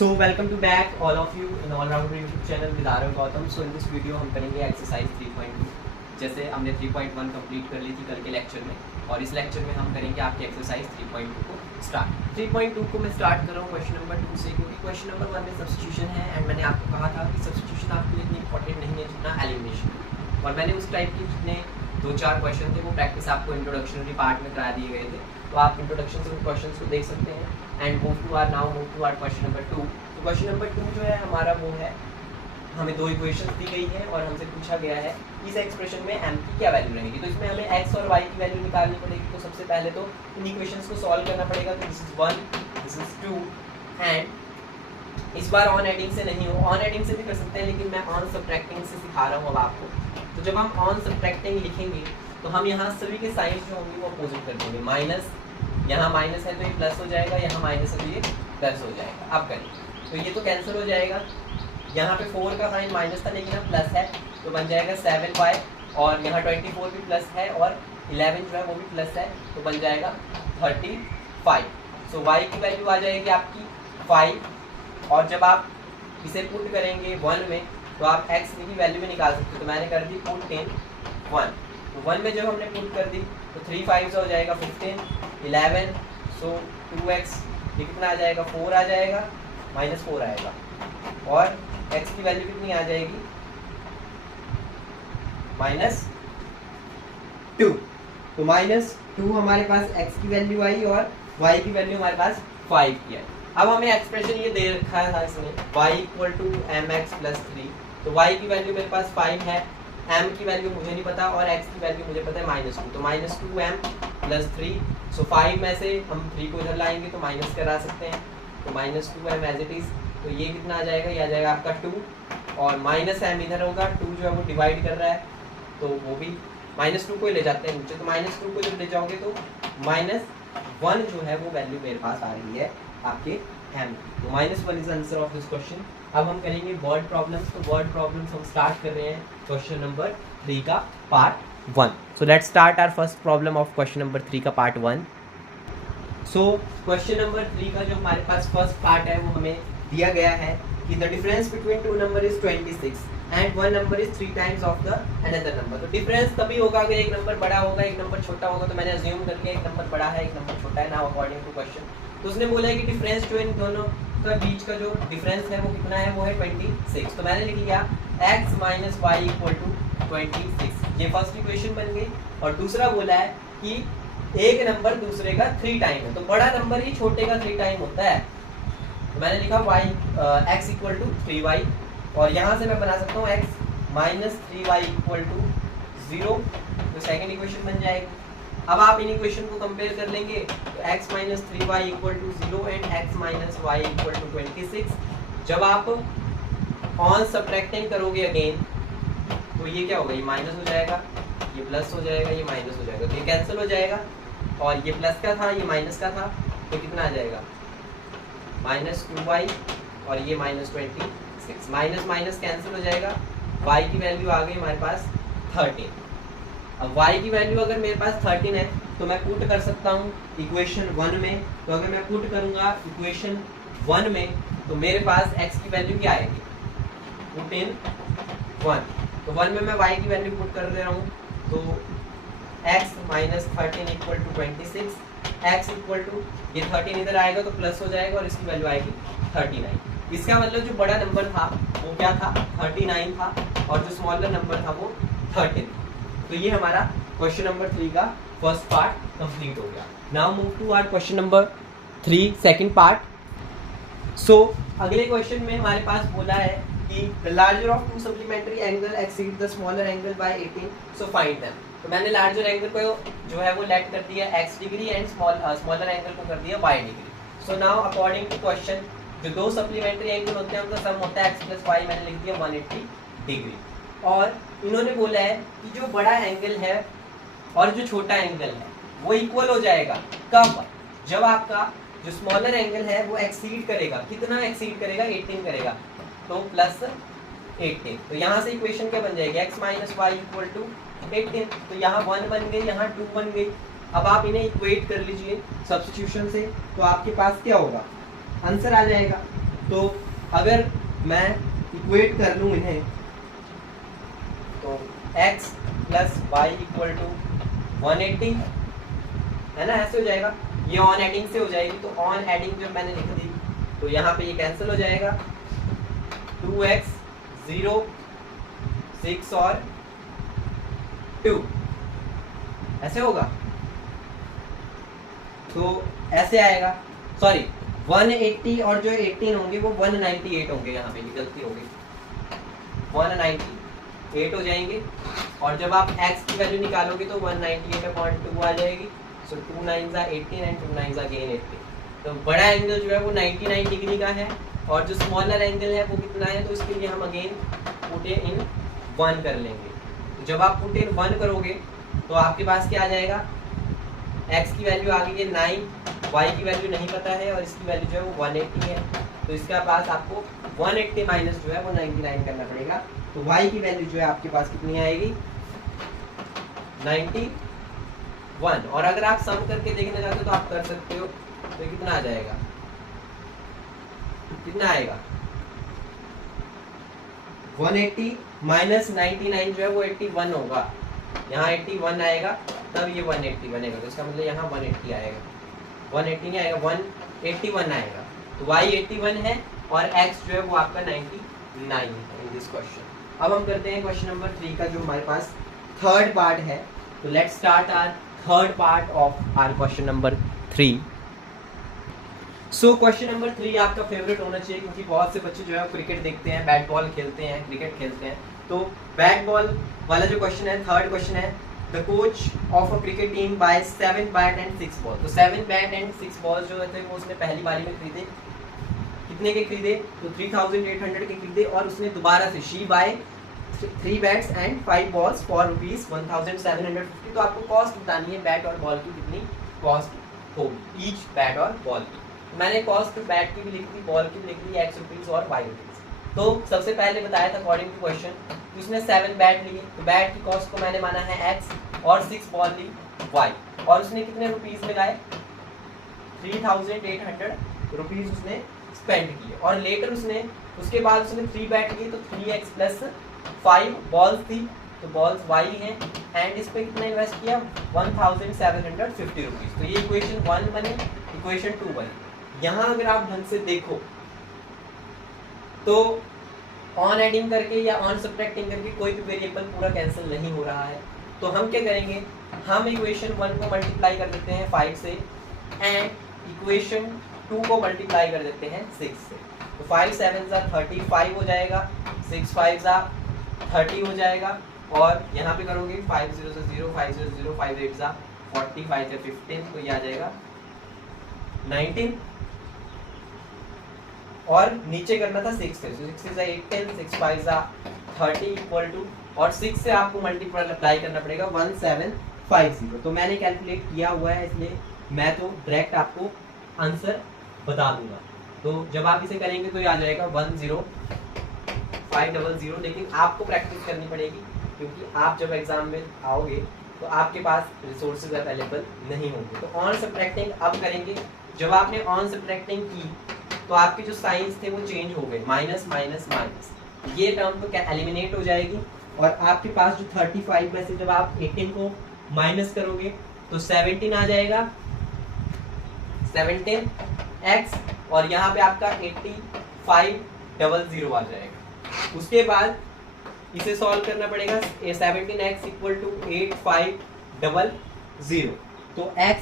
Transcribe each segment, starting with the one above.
So welcome to back all of you in all rounder YouTube channel with Arav Gautam. So in this video हम करेंगे exercise 3.2। जैसे हमने 3.1 complete कर ली थी कल के लेक्चर में, और इस लेक्चर में हम करेंगे आपकी एक्सरसाइज 3.2 को स्टार्ट। 3.2 को मैं स्टार्ट कर रहा हूँ क्वेश्चन नंबर 2 से, क्योंकि क्वेश्चन नंबर 1 में सब्स्टिट्यूशन है एंड मैंने आपको कहा था कि सब्स्टिट्यूशन आपके लिए इतनी इंपॉर्टेंट नहीं है जितना एलिमिनेशन, और मैंने उस टाइप के जितने 2-4 क्वेश्चन थे वो प्रैक्टिस आपको इंट्रोडक्शनरी पार्ट में करा दिए गए थे, तो आप इंट्रोडक्शन से उन क्वेश्चन को देख सकते हैं। And move to our question number 2। तो क्वेश्चन नंबर 2 जो है हमारा वो है, हमें 2 इक्वेशंस दी गई है और हमसे पूछा गया है इस एक्सप्रेशन में m की क्या वैल्यू रहेगी। तो इसमें हमें x और y की वैल्यू निकालनी पड़ेगी। तो सबसे पहले तो इन इक्वेशंस को सॉल्व करना पड़ेगा। तो this is 1, this is 2 and इस बार ऑन एडिंग से नहीं हो, ऑन एडिंग से भी कर सकते हैं, लेकिन मैं ऑन सब्ट्रैक्टिंग से सिखा रहा हूँ अब आपको। तो जब हम ऑन सब्ट्रैक्टिंग लिखेंगे तो हम यहाँ सभी के साइंस जो होंगे वो अपोजिट कर देंगे। माइनस, यहाँ माइनस है तो ये प्लस हो जाएगा, यहाँ माइनस है तो ये प्लस हो जाएगा। अब करें तो ये तो कैंसिल हो जाएगा। यहाँ पे 4 का साइन माइनस था लेकिन अब प्लस है तो बन जाएगा 7y, और यहाँ 24 भी प्लस है और 11 जो है वो भी प्लस है तो बन जाएगा 35। सो y की वैल्यू आ जाएगी आपकी 5, और जब आप इसे पुट करेंगे 1 में तो आप x की वैल्यू भी निकाल सकते हो। तो मैंने कर दी पुट इन 1, तो 1 में जब हमने पुट कर दी तो 3 5 हो जाएगा 15, 11, सो 2x, ये कितना आ जाएगा 4 आ जाएगा, -4 आएगा, और x की वैल्यू कितनी आ जाएगी -2। तो -2 हमारे पास x की वैल्यू आई और y की वैल्यू हमारे पास 5 की है। अब हमें एक्सप्रेशन ये दे रखा था इसमें y = mx + 3। तो y की वैल्यू मेरे पास 5 है, m की वैल्यू मुझे नहीं पता और x की वैल्यू मुझे पता है -2। तो -2m + 3, सो 5 में से हम 3 को इधर लाएंगे तो माइनस करा सकते हैं, तो -2m एज इट इज़। तो ये कितना आ जाएगा, ये आ जाएगा आपका 2, और -m इधर होगा, 2 जो है वो डिवाइड कर रहा है तो वो भी -2 को ही ले जाते हैं नीचे। तो -2 को जब ले जाओगे तो -1 जो है वो वैल्यू मेरे पास आ रही है आपके m। तो -1 is answer of this question. अब हम करेंगे वर्ड प्रॉब्लम्स। तो वर्ड प्रॉब्लम्स हम स्टार्ट कर रहे हैं क्वेश्चन नंबर 3 का part 1। So let's start our first problem of question number 3 का पार्ट 1। सो क्वेश्चन नंबर 3 का जो हमारे पास फर्स्ट पार्ट है वो हमें दिया गया है कि the difference between 2 number is 26 and 1 number is 3 times of the another number. तो डिफरेंस तभी होगा अगर एक नंबर बड़ा होगा एक नंबर छोटा होगा। तो मैंने अज्यूम कर लिया एक नंबर बड़ा है एक नंबर छोटा है। नाउ अकॉर्डिंग टू क्वेश्चन, तो उसने बोला है कि डिफरेंस जो इन दोनों का बीच का जो डिफरेंस है वो कितना है, वो है 26। तो मैंने लिख लिया x - y = 26। ये फर्स्ट इक्वेशन बन गई। और दूसरा बोला है कि एक नंबर दूसरे का 3 टाइम है, तो बड़ा नंबर ही छोटे का 3 टाइम होता है। तो मैंने लिखा x = 3y, और यहाँ से मैं बना सकता हूँ x - 3y = 0। तो सेकंड इक्वेशन बन जाएगी। अब आप इन इक्वेशन को कंपेयर कर लेंगे तो x - 3y = 0 and x - y = 26। जब आप ऑन सब्ट्रैक्टिंग करोगे अगेन तो ये क्या होगा, ये माइनस हो जाएगा, ये प्लस हो जाएगा, ये माइनस हो जाएगा, तो ये कैंसिल हो जाएगा, और ये प्लस का था ये माइनस का था, तो कितना आ जाएगा -2y, और ये -26। माइनस माइनस कैंसिल हो जाएगा, y की वैल्यू आ गई हमारे पास 13। अब y की वैल्यू अगर मेरे पास 13 है तो मैं पुट कर सकता हूँ इक्वेशन 1 में। तो अगर मैं पुट करूँगा इक्वेशन 1 में तो मेरे पास x की वैल्यू क्या आएगी, पुट इन 1। तो 1 में मैं y की वैल्यू पुट कर दे रहा हूँ, तो x - 13 = 26। x = ये 13 इधर आएगा तो प्लस हो जाएगा और इसकी वैल्यू आएगी 39। इसका मतलब जो बड़ा नंबर था वो क्या था, 39 था, और जो स्मॉलर नंबर था वो 13। तो ये हमारा क्वेश्चन नंबर 3 का फर्स्ट पार्ट कंप्लीट हो गया। Now move to our question number 3 second part. So अगले क्वेश्चन में हमारे पास बोला है कि the larger of 2 supplementary angle exceed the smaller angle by 18, so find them. तो मैंने लार्जर एंगल को जो है वो लेट कर दिया x degree and smaller angle को कर दिया y degree. So now according to question जो 2 सप्लीमेंट्री एंगल होते हैं उनका सम होता है x + y, मैंने लिख दिया 180 डिग्री। और इन्होंने बोला है कि जो बड़ा एंगल है और जो छोटा एंगल है वो इक्वल हो जाएगा कब, जब आपका जो स्मॉलर एंगल है वो एक्सीड करेगा, कितना एक्सीड करेगा, 18 करेगा, तो +18। तो यहाँ से इक्वेशन क्या बन जाएगी, x - y = 18। तो यहाँ 1 बन गई, यहाँ 2 बन गई। अब आप इन्हें इक्वेट कर लीजिए सब्स्टिट्यूशन से, तो आपके पास क्या होगा, आंसर आ जाएगा तो अगर मैं इक्वेट कर लूँ इन्हें तो x plus y equal to 180 है ना, ऐसे हो जाएगा। ये ऑन एडिंग से हो जाएगी, तो ऑन एडिंग जब मैंने लिख दी तो यहाँ पे ये कैंसिल हो जाएगा। 2x 0 6 और 2 ऐसे होगा, तो ऐसे आएगा। सॉरी 180 और जो 18 होंगे वो 198 होंगे, यहाँ पे गलती होगी, 198 हो जाएंगे। और जब आप x की वैल्यू निकालोगे तो 198/2 आ जाएगी। सो 2 9 18 एंड 2 9 अगेन 80। तो बड़ा एंगल जो है वो 99 डिग्री का है, और जो स्मॉलर एंगल है वो कितना है, तो इसके लिए हम अगेन पुट इन 1 कर लेंगे। तो जब आप पुट इन 1 करोगे तो आपके पास क्या आ जाएगा, x की वैल्यू आ गई है 9, y की वैल्यू नहीं पता है, और इसकी वैल्यू जो है वो 180 है। तो इसका पास आपको 180 माइनस जो है वो 99 करना पड़ेगा। तो y की वैल्यू जो है आपके पास कितनी आएगी, 91। और अगर आप सम करके देखना चाहते हो तो आप कर सकते हो। तो कितना आ जाएगा, कितना आएगा, 180 माइनस 99 जो है वो 81 होगा। यहाँ 81 आएगा तब ये 180 बनेगा, तो इसका मतलब यहाँ 180 आएगा, 180 नहीं आएगा, 181 आएगा। तो y 81 है और x जो है वो आपका 99 है इन दिस क्वेश्चन। अब हम करते हैं क्वेश्चन नंबर 3 का, जो हमारे पास थर्ड पार्ट है। तो let's start our third part of our question number 3। So question number 3 आपका फेवरेट होना चाहिए, क्योंकि बहुत से बच्चे जो है क्रिकेट देखते हैं, बैट बॉल खेलते हैं, क्रिकेट खेलते हैं। तो बैट बॉल वाला जो क्वेश्चन है, थर्ड क्वेश्चन है, the coach of a cricket team buy 7 bat and 6 ball. तो 7 बैट एंड 6 बॉल जो थे वो उसने पहली बारी में खरीदे। कितने के खरीदे, तो 3800 के खरीदे, और उसने दोबारा से she buy 3 bats and 5 balls for ₹1750। तो आपको कॉस्ट बतानी है बैट और बॉल की, कितनी कॉस्ट होगी ईच बैट और बॉल की। मैंने कॉस्ट बैट की भी लिख दी, बॉल की भी लिख दी, ₹X और ₹Y। तो सबसे पहले बताया था अकॉर्डिंग टू क्वेश्चन, उसने 7 बैट लिए, तो बैट की कॉस्ट को मैंने माना है x, और 6 बॉल ली y, और उसने कितने रुपीस लगाए, 3800 उसने स्पेंड किए। और लेटर उसने उसके बाद उसने 3 बैट लिए, तो 3x प्लस 5 बॉल्स थी, तो बॉल्स y हैं, एंड इस पे कितना इन्वेस्ट किया, 1750 रुपीज। तो ये इक्वेशन 1 बनी, इक्वेशन 2 बनी। यहाँ अगर आप ढंग से देखो तो ऑन एडिंग करके या ऑन सब्ट्रैक्टिंग करके कोई भी वेरिएबल पूरा कैंसिल नहीं हो रहा है। तो हम क्या करेंगे, हम इक्वेशन 1 को मल्टीप्लाई कर देते हैं 5 से, एंड इक्वेशन 2 को मल्टीप्लाई कर देते हैं 6 से। तो 5 7 35 हो जाएगा, 6 5 30 हो जाएगा, और यहाँ पे करोगे 5 0 से 0, 5 0 0, 5 8 40, 5 15, तो ये आ जाएगा 19, और नीचे करना था 6 से, तो 6 से 8 10, 6 5 30 इक्वल टू, और 6 से आपको मल्टीप्लाई करना पड़ेगा 1750। तो मैंने कैलकुलेट किया हुआ है, इसलिए मैं तो डायरेक्ट आपको आंसर बता दूंगा। तो जब आप इसे करेंगे तो ये आ जाएगा 10500, लेकिन आपको प्रैक्टिस करनी पड़ेगी, क्योंकि आप जब एग्जाम में आओगे तो आपके पास रिसोर्सेज अवेलेबल नहीं होंगे। तो ऑन सब्ट्रैक्टिंग अब करेंगे। जब आपने ऑन सब्ट्रैक्टिंग की तो आपके जो साइंस थे वो चेंज हो गए, माइनस माइनस माइनस, ये टर्म तो क्या एलिमिनेट हो जाएगी, और आपके पास जो 35 में से जब आप 18 को माइनस करोगे तो 17 आ जाएगा, 17x, और यहाँ पे आपका 8500 आ जाएगा। उसके बाद इसे सॉल्व करना पड़ेगा, 17x इक्वल टू 8500। तो x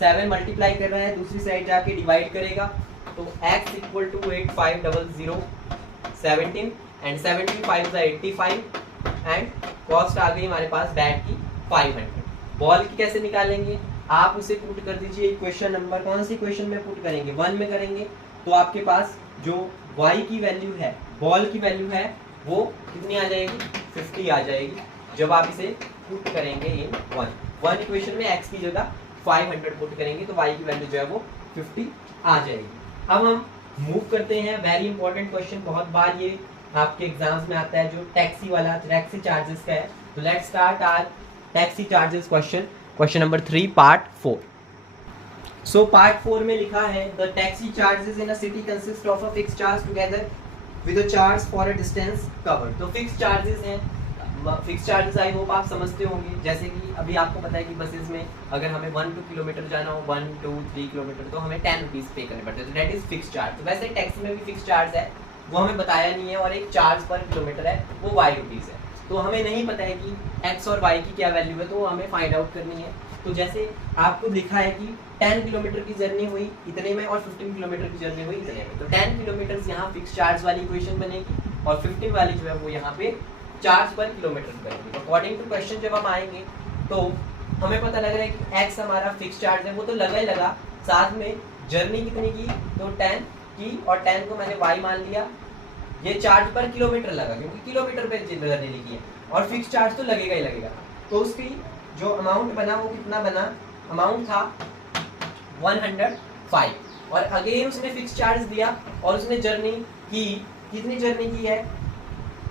7 मल्टीप्लाई कर रहा है, दूसरी साइड जाके डिवाइड करेगा, तो x equal to 8500 17, and 17 5 85, and cost आ गई हमारे पास बैट की 500। बॉल की कैसे निकालेंगे, आप उसे पुट कर दीजिए इक्वेशन नंबर, कौन सी इक्वेशन में पुट करेंगे, 1 में करेंगे। तो आपके पास जो y की वैल्यू है, बॉल की वैल्यू है, वो कितनी आ जाएगी, 50 आ जाएगी, जब आप इसे पुट करेंगे इन 1 इक्वेशन में x की जगह 500 पुट करेंगे, तो y की वैल्यू जो है वो 50 आ जाएगी। अब हम मूव करते हैं, वेरी इंपॉर्टेंट क्वेश्चन, बहुत बार ये आपके एग्जाम्स में आता है, जो टैक्सी वाला, टैक्सी चार्जेस का है। तो let's start our taxi charges question, question number 3 part 4। So part 4 में लिखा है the taxi charges in a city consist of a fixed charge together with a charge for a distance covered. तो fixed charges हैं, fix charges I hope आप समझते होंगे। जैसे कि अभी आपको पता है कि बसेस में अगर हमें 1-2 किलोमीटर जाना हो, 1-2-3 किलोमीटर, तो हमें 10 रुपीज़ पे करने पड़ते हैं, तो दैट इज फिक्स चार्ज। तो वैसे टैक्सी में भी फिक्स चार्ज है, वो हमें बताया नहीं है, और एक चार्ज पर किलोमीटर है वो वाई रुपीज़ है। तो हमें नहीं पता है कि एक्स और वाई की क्या वैल्यू है, तो हमें फाइंड आउट करनी है। तो जैसे आपको लिखा है कि 10 किलोमीटर की जर्नी हुई इतने में और 15 किलोमीटर की जर्नी हुई इतने में, तो 10 किलोमीटर यहाँ फिक्स चार्ज वाली इक्वेशन बनेगी और 15 वाली जो है वो यहाँ पे चार्ज पर किलोमीटर बनेगी। अकॉर्डिंग टू क्वेश्चन जब हम आएंगे तो हमें पता लग रहा है कि एक्स हमारा फिक्स चार्ज है, वो तो लगा ही लगा, साथ में जर्नी कितनी की, तो 10 की, और 10 को मैंने वाई मान लिया। ये चार्ज पर किलोमीटर लगा क्योंकि किलोमीटर पे जर्नी लिखी है, और फिक्स चार्ज तो लगेगा ही लगेगा। तो उसकी जो अमाउंट बना वो कितना बना, अमाउंट था 105, और अगेन उसने फिक्स चार्ज दिया और उसने जर्नी की, कितनी जर्नी की है,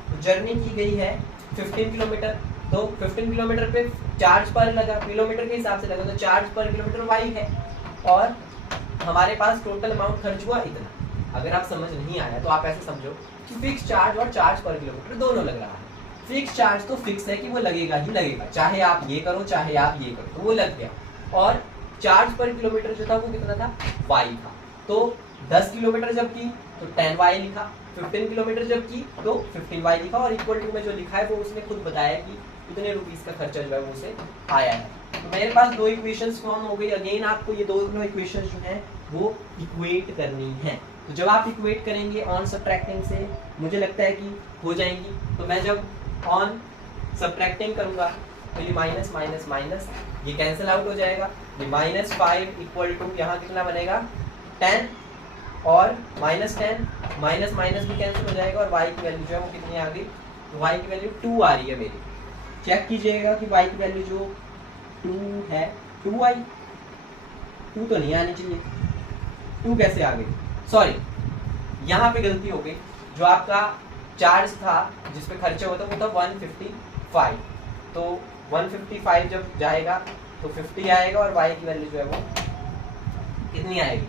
तो जर्नी की गई है 15 किलोमीटर। तो 15 किलोमीटर पे चार्ज पर लगा, किलोमीटर के हिसाब से लगा, तो चार्ज पर किलोमीटर वाई है, और हमारे पास टोटल अमाउंट खर्च हुआ इतना। अगर आप समझ नहीं आया तो आप ऐसे समझो कि फिक्स चार्ज और चार्ज पर किलोमीटर दोनों लग रहा है। फिक्स चार्ज तो फिक्स है कि वो लगेगा ही लगेगा, चाहे आप ये करो चाहे आप ये करो, तो वो लग गया। और चार्ज पर किलोमीटर जो था वो कितना था, वाई था। तो 10 किलोमीटर जब की तो 10 वाई लिखा, 15 किलोमीटर जब की तो 15 वाई लिखा, और इक्वल टू में जो लिखा है वो उसने खुद बताया कि इतने रुपीस का खर्चा जो है वो उसे आया है। तो मेरे पास दो इक्वेशंस फॉर्म हो गई। अगेन आपको ये दोनों इक्वेशंस जो हैं वो इक्वेट करनी है। तो जब आप इक्वेट करेंगे ऑन सब्ट्रैक्टिंग से, मुझे लगता है कि हो जाएंगी। तो मैं जब ऑन सब्ट्रैक्टिंग करूंगा तो ये माइनस माइनस माइनस ये कैंसिल आउट हो जाएगा, ये -5 इक्वल टू यहाँ कितना बनेगा 10, और -10 माइनस माइनस भी कैंसिल हो जाएगा, और y की वैल्यू जो है वो कितनी आ गई, तो y की वैल्यू 2 आ रही है मेरी। चेक कीजिएगा कि y की वैल्यू जो 2 है, 2y 2 तो नहीं आनी चाहिए, 2 कैसे आ गई, सॉरी यहाँ पे गलती हो गई। जो आपका चार्ज था जिस पे खर्चा होता वो था 155, तो 155 जब जाएगा तो 50 आएगा, और y की वैल्यू जो है वो कितनी आएगी,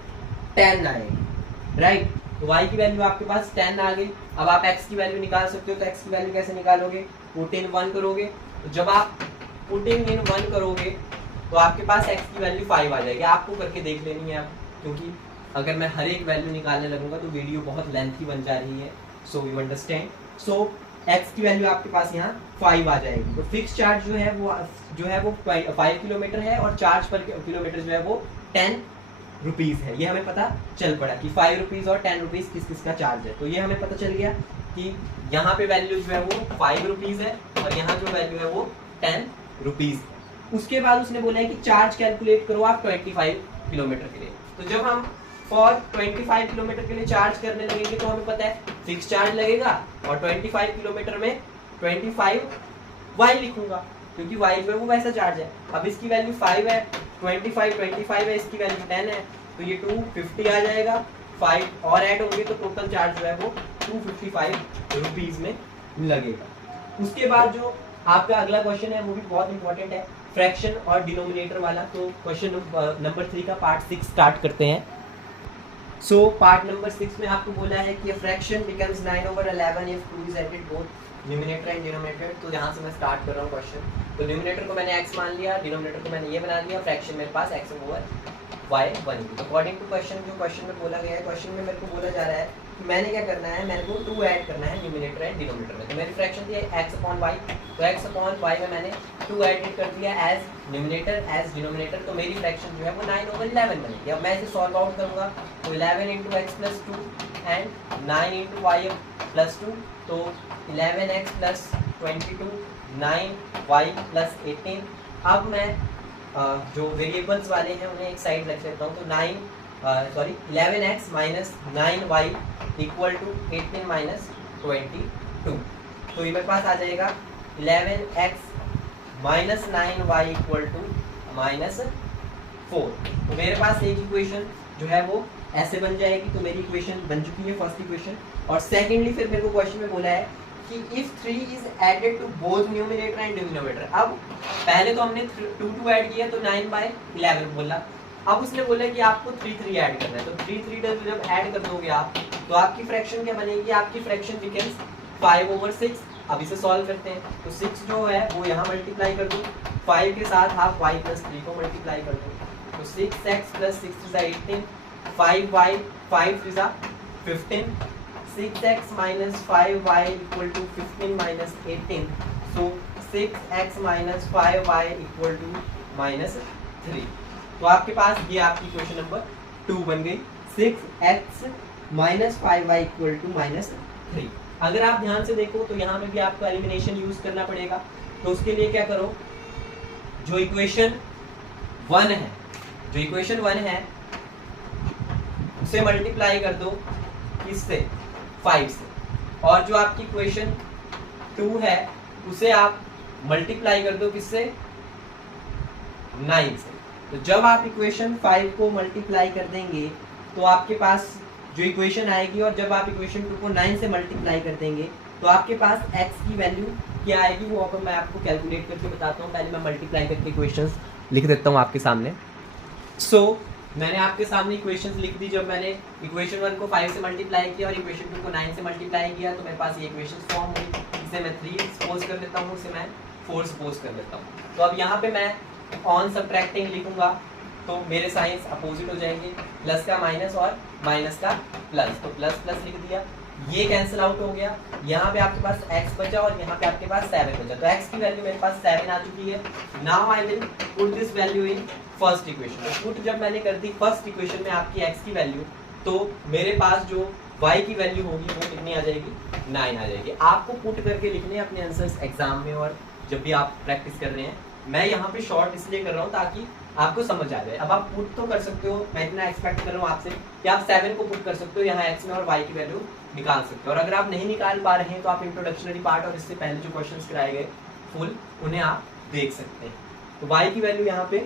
10 आएगी, राइट। तो y की वैल्यू आपके पास 10 आ गई। अब आप x की वैल्यू निकाल सकते हो, तो x की वैल्यू कैसे निकालोगे, पुट इन 1 करोगे। तो जब आप पुटिंग इन 1 करोगे तो आपके पास x की वैल्यू 5 आ जाएगी। आपको करके देख लेनी है अब, क्योंकि अगर मैं हर एक वैल्यू निकालने लगूंगा तो वीडियो बहुत लेंथी बन जा रही है, so you understand. So x की वैल्यू आपके पास यहाँ 5 आ जाएगी। तो फिक्स चार्ज जो है वो 5 किलोमीटर है, और चार्ज पर किलोमीटर जो है वो 10 रुपीज़ है। ये हमें पता चल पड़ा कि 5 रुपीज़ और 10 रुपीज़ किस किस का चार्ज है। तो ये हमें पता चल गया कि यहाँ पे वैल्यू जो है वो 5 रुपीज़ है, और यहाँ जो वैल्यू है वो 10 रुपीज़ है। उसके बाद उसने बोला है कि चार्ज कैलकुलेट करो आप 25 किलोमीटर के लिए। तो जब हम फॉर 25 किलोमीटर के लिए चार्ज करने लगेंगे तो हमें पता है फिक्स चार्ज लगेगा, और 25 किलोमीटर में 25 वाई लिखूंगा क्योंकि वाई जो है वो वैसा चार्ज है। अब इसकी वैल्यू 5 है, 25 है, इसकी वैल्यू 10 है, तो ये 250 आ जाएगा। 5 और ऐड होंगे तो टोटल चार्ज जो है वो 255 रुपीज़ में लगेगा। उसके बाद जो आपका अगला क्वेश्चन है वो भी बहुत इंपॉर्टेंट है, फ्रैक्शन और डिनोमिनेटर वाला। तो क्वेश्चन नंबर 3 का पार्ट 6 स्टार्ट करते हैं। सो पार्ट नंबर 6 में आपको बोला है कि fraction becomes 9/11 if 2 is added both numerator and denominator. तो यहाँ से मैं स्टार्ट कर रहा हूँ क्वेश्चन। तो न्यूमिनेटर को मैंने x मान लिया, डिनोमिनेटर को मैंने ये बना लिया, फ्रैक्शन मेरे पास x ओवर y बनेगी। तो अकॉर्डिंग टू क्वेश्चन, जो क्वेश्चन में बोला गया है, क्वेश्चन में मेरे को बोला जा रहा है कि मैंने क्या करना है, मेरे को 2 ऐड करना है न्यूमिनेटर एंड डिनोमिनेटर में। तो मेरी फ्रैक्शन थी x/y, तो x/y में मैंने 2 ऐड कर दिया एज न्यूमिनेटर एज डिनोमिनेटर। तो मेरी फ्रैक्शन जो है वो 9/11 बनेगी। अब मैं इसे सॉल्व आउट करूँगा, तो 11 × x + 2 एंड 9 × y + 2, तो 11x + 22, 9y + 18। अब मैं जो वेरिएबल्स वाले हैं उन्हें एक साइड रख लेता हूँ। तो 11x - 9y = 18 - 22। तो ये मेरे पास आ जाएगा 11x - 9y = -4। तो मेरे पास एक इक्वेशन जो है वो ऐसे बन जाएगी। तो मेरी इक्वेशन बन चुकी है, फर्स्ट इक्वेशन। और सेकेंडली फिर मेरे को क्वेश्चन में बोला है कि if 3 is added to both numerator and denominator. अब पहले तो हमने 2 ऐड किया तो 9/11 बोला। अब उसने बोला कि आपको 3 ऐड करना है, तो 3 जब ऐड कर दोगे आप तो आपकी फ्रैक्शन क्या बनेगी, आपकी फ्रैक्शन बिकम्स 5/6। अब इसे सॉल्व करते हैं, तो 6 जो है वो यहाँ मल्टीप्लाई कर दो, 5 के साथ आप y + 3 को मल्टीप्लाई कर दो, तो 6x + 6 = 18, 5y 5 = 15, 6x - 5y = 15 - 18, so 6x - 5y = -3। तो आपके पास ये आपकी इक्वेशन नंबर 2 बन गई, 6x - 5y = -3। अगर आप ध्यान से देखो तो यहाँ में भी आपको एलिमिनेशन यूज करना पड़ेगा, तो उसके लिए क्या करो, जो इक्वेशन 1 है उसे मल्टीप्लाई कर दो किससे, 5 से, और जो आपकी इक्वेशन 2 है उसे आप मल्टीप्लाई कर दो किससे, 9 से। तो जब आप इक्वेशन 5 को मल्टीप्लाई कर देंगे तो आपके पास जो इक्वेशन आएगी, और जब आप इक्वेशन 2 को 9 से मल्टीप्लाई कर देंगे तो आपके पास x की वैल्यू क्या आएगी, वो अब मैं आपको कैलकुलेट करके बताता हूँ। पहले मैं मल्टीप्लाई करके इक्वेशंस लिख देता हूँ आपके सामने। मैंने आपके सामने इक्वेशंस लिख दी। जब मैंने इक्वेशन 1 को 5 से मल्टीप्लाई किया और इक्वेशन 2 को 9 से मल्टीप्लाई किया तो मेरे पास ये इक्वेशन फॉर्म हुई। इसे मैं 3 सपोज कर लेता हूँ, इसे मैं 4 सपोज कर लेता हूँ। तो अब यहाँ पे मैं ऑन सब्ट्रैक्टिंग लिखूंगा तो मेरे साइंस अपोजिट हो जाएंगे, प्लस का माइनस और माइनस का प्लस, तो प्लस प्लस लिख दिया, ये कैंसिल आउट हो गया। यहाँ पे आपके पास x बचा और यहाँ पे आपके पास 7 बचा, तो x की वैल्यू मेरे पास 7 आ चुकी है। Now I will put this value in first equation. तो पुट जब मैंने कर दी फर्स्ट इक्वेशन में आपकी x की वैल्यू, तो मेरे पास जो y की वैल्यू होगी वो कितनी आ जाएगी, 9 आ जाएगी। आपको पुट करके लिखने अपने आंसर्स एग्जाम में और जब भी आप प्रैक्टिस कर रहे हैं। मैं यहाँ पे शॉर्ट इसलिए कर रहा हूँ ताकि आपको समझ आ जाए। अब आप पुट तो कर सकते हो, मैं इतना एक्सपेक्ट कर रहा हूँ आपसे कि आप 7 को पुट कर सकते हो यहाँ x में और y की वैल्यू निकाल सकते हो। और अगर आप नहीं निकाल पा रहे हैं तो आप इंट्रोडक्शनरी पार्ट और इससे पहले जो क्वेश्चंस कराए गए फुल, उन्हें आप देख सकते हैं। तो y की वैल्यू यहाँ पे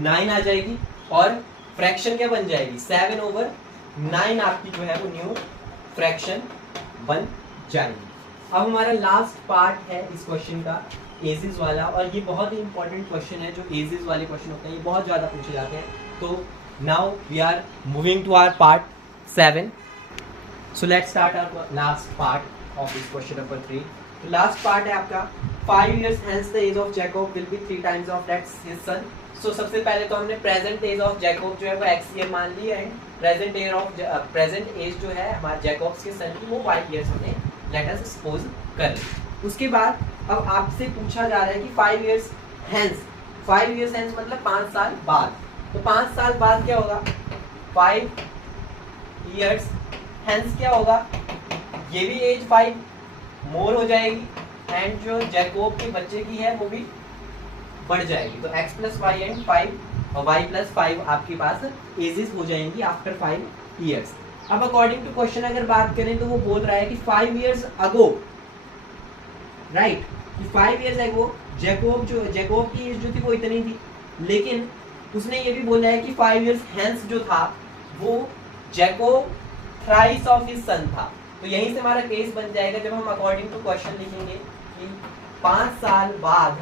9 आ जाएगी और फ्रैक्शन क्या बन जाएगी, 7/9 आपकी जो है वो न्यू फ्रैक्शन बन जाएगी। अब हमारा लास्ट पार्ट है इस क्वेश्चन का, एजेस वाला, और ये बहुत ही इंपॉर्टेंट क्वेश्चन है। जो एजेस वाले क्वेश्चन होते हैं ये बहुत ज़्यादा पूछे जाते हैं। तो now we are moving to our part 7। So let's start our last part of this question number 3। तो लास्ट पार्ट है आपका 5 years hence the age of Jacob will be 3 times of that his son। सो सबसे पहले तो हमने present as of Jacob जो है वो x ईयर मान ली, एंड प्रेजेंट एज जो है हमारे जैकोब्स के सन की वो 5 years हमने लेट अस सपोज कर ली। उसके बाद अब आपसे पूछा जा रहा है कि 5 years hence मतलब 5 साल बाद। तो 5 साल बाद क्या होगा, 5 years hence क्या होगा, ये भी एज 5 मोर हो जाएगी, एंड जो जैकोब के बच्चे की है वो भी बढ़ जाएगी। तो x + y एंड 5 और y + 5 आपके पास एजेस हो जाएंगी आफ्टर 5 years। अब अकॉर्डिंग टू क्वेश्चन अगर बात करें तो वो बोल रहा है कि 5 years ago, राइट, कि 5 years ago जैकोब की एज जो थी वो इतनी थी, लेकिन उसने ये भी बोला है कि 5 years hence जो था वो Jacob thrice of his son था। तो यहीं से हमारा केस बन जाएगा जब हम अकॉर्डिंग टू क्वेश्चन लिखेंगे कि 5 साल बाद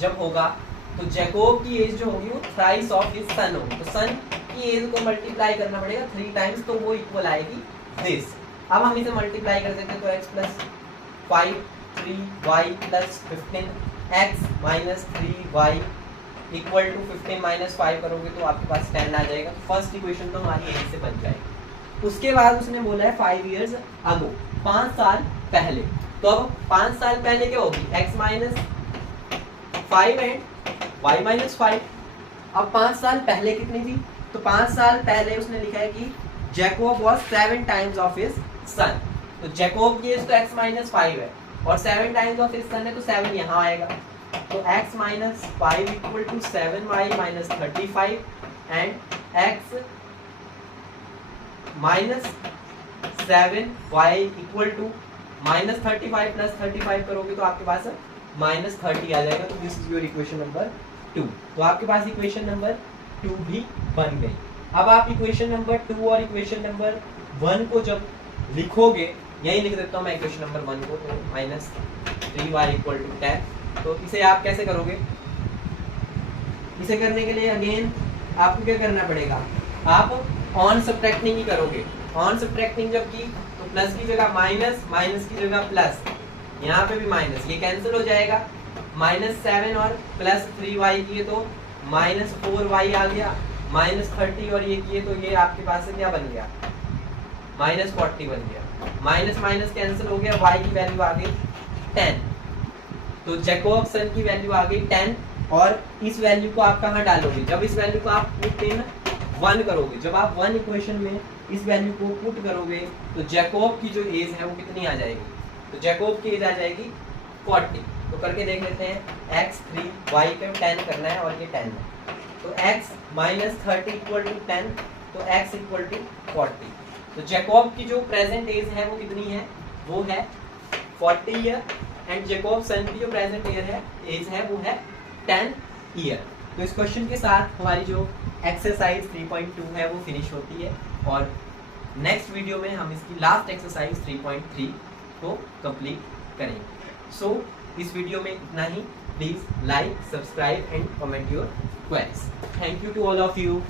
जब होगा तो जैकोब की एज जो होगी वो थ्राइस ऑफ हिज सन होगी। तो सन की एज को मल्टीप्लाई करना पड़ेगा 3 times, तो वो इक्वल आएगी दिस। अब हम इसे मल्टीप्लाई कर देते हैं तो x + 5 3y + 15 x - 3y = 15 - 5 करोगे तो आपके पास 10 आ जाएगा। फर्स्ट इक्वेशन तो हमारी यहीं से बन जाएगी। उसके बाद उसने बोला है 5 years ago, 5 साल पहले। तो अब 5 साल पहले क्या होगी, x - 5 एंड y - 5। अब 5 साल पहले कितनी थी, तो 5 साल पहले उसने लिखा है कि Jacob was 7 times of his son। तो जैकोब की एज तो x - 5 है और 7 times of his son है, तो 7 यहाँ आएगा। तो x - 5 = 7y - 35 and x - 7y = -35 + 35 करोगे तो आपके पास -30 आ जाएगा। तो this is your equation number 2। तो आपके पास इक्वेशन नंबर 2 भी बन गई। अब आप इक्वेशन नंबर 2 और इक्वेशन नंबर 1 को जब लिखोगे, यही लिख देता हूँ मैं इक्वेशन नंबर 1 को, तो -3y = 10। तो इसे आप कैसे करोगे, इसे करने के लिए अगेन आपको क्या करना पड़ेगा, आप ऑन सब्ट्रैक्टिंग ही करोगे। ऑन सब्ट्रैक्टिंग जब की तो प्लस की जगह माइनस, माइनस की जगह प्लस, यहाँ पे भी माइनस, ये कैंसिल हो जाएगा। -7 और +3y किए तो -4y आ गया, -30 और ये किए तो ये आपके पास से क्या बन गया, -40 बन गया। माइनस माइनस कैंसिल हो गया, y की वैल्यू आ गई 10। तो जैकोब्सन की वैल्यू आ गई 10। और इस वैल्यू को आप कहाँ डालोगे, जब इस वैल्यू को आप पुट इन 1 करोगे, जब आप 1 इक्वेशन में इस वैल्यू को पुट करोगे तो जैकोब की जो एज है वो कितनी आ जाएगी, तो जैकोब की एज आ जाएगी 40। तो करके देख लेते हैं, x3 y का 10 करना है और ये 10 है, तो x - 30 = 10, तो x = 40। तो जैकोब की जो प्रेजेंट एज है वो कितनी है, वो है 40 ईयर, एंड जैकोब्सन की जो प्रेजेंट एज है वो है 10 ईयर। तो इस क्वेश्चन के साथ हमारी जो एक्सरसाइज 3.2 है वो फिनिश होती है, और नेक्स्ट वीडियो में हम इसकी लास्ट एक्सरसाइज 3.3 को कंप्लीट करेंगे। सो इस वीडियो में इतना ही। Please like, subscribe and comment your queries. Thank you to all of you.